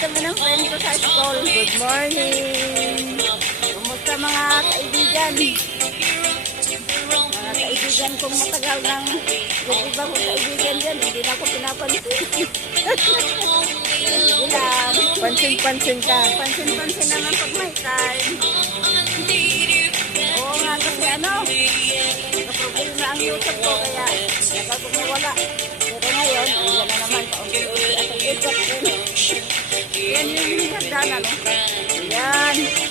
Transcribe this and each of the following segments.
kami ng friend ko sa school. Good morning. Kumusta mga kaibigan? Mga kaibigan kong matagal nang yung iba kong kaibigan dyan, hindi na ako pinapansin. Hindi lang. Pansin-pansin ka. Pansin-pansin naman pag may time. Oo nga kasi ano, nakaproblema ang YouTube ko kaya nakagumawala. Pero ngayon, yan na naman. Paunti-unti at ang ikot din. Yan yung hagdanan. No? Yan.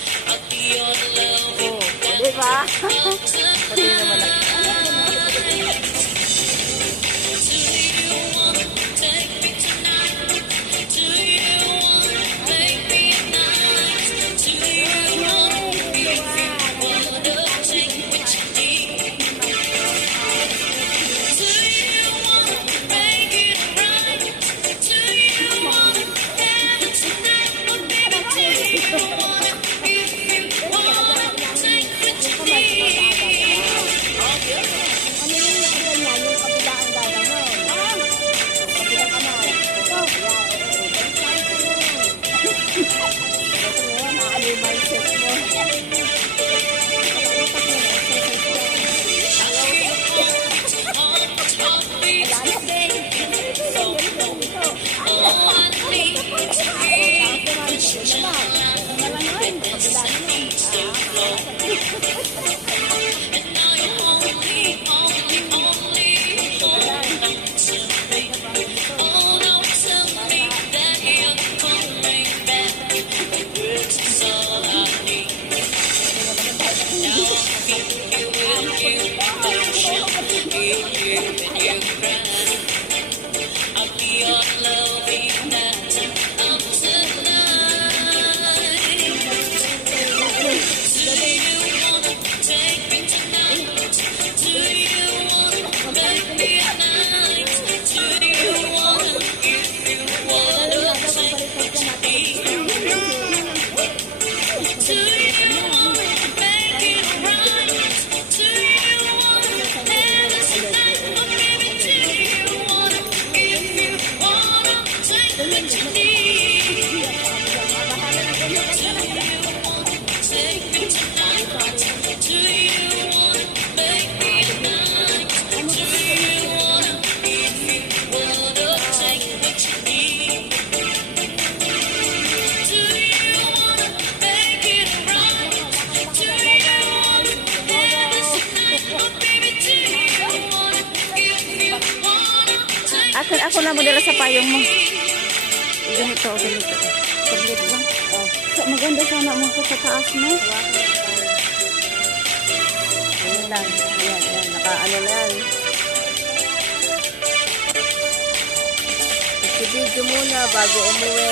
you. Ako, ako na modela sa payong mo. Ganito, ganito. Saglit lang. Oh, so, maganda sana mo sa taas mo. Ayan lang. Ayan, ayan. Naka-ano na yan. Video muna bago umuwi.